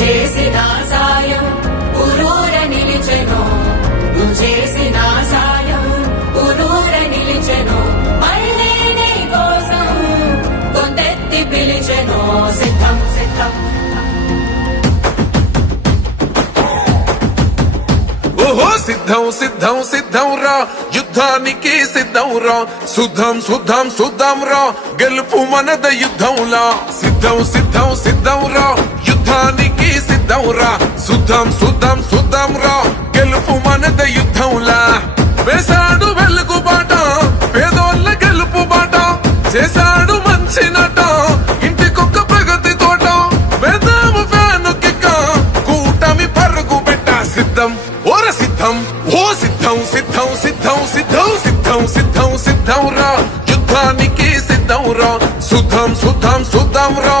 చేసిన సాయం ఉరూర నిలిచెను. నువ్వు చేసిన సాయం ఉరూర నిలిచెను. మళ్ళీ నీ కోసం కొందెత్తి పిలిచెను. సిద్ధం సిద్ధం. ఓహో సిద్ధం సిద్ధం సిద్ధం రా. యుద్ధానికి సిద్ధం రా. శుద్ధం శుద్ధం శుద్ధం రా. గెలుపు మనద యుద్ధంలా. సిద్ధం సిద్ధం సిద్ధం రా. సిద్ధం రా. శుద్ధం శుద్ధం శుద్ధం రా. గెలుపు మనద యుద్ధంలా. వేశాడు వెలుగు బాట పేదోళ్ళ గెలుపు బాట. చేశాడు మంచి నట ఇంటికొక్క ప్రగతి తోట. వేదాము ఫ్యాను కిక్క కూటమి పరుగు పెట్ట సిద్ధం. ఓర సిద్ధం ఓ సిద్ధం సిద్ధం సిద్ధం సిద్ధం సిద్ధం సిద్ధం సిద్ధం రా. యుద్ధానికి సిద్ధం రా. శుద్ధం శుద్ధం శుద్ధం రా.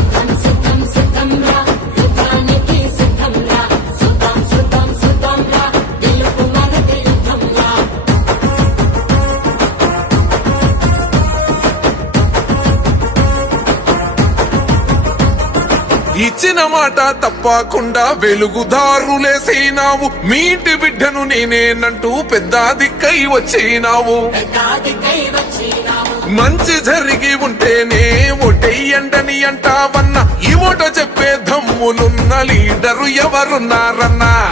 ఇచ్చిన మాట తప్పకుండా వెలుగుదారులేసినావు మీ ఇంటి బిడ్డను నేనేనంటూ పెద్ద దిక్కై వచ్చినావు. మంచి జరిగి ఉంటేనే ఒటెయ్యండని అంటావన్న. ఈ ఓట చెప్పే దమ్ములున్న లీడరు ఎవరున్నారన్నా?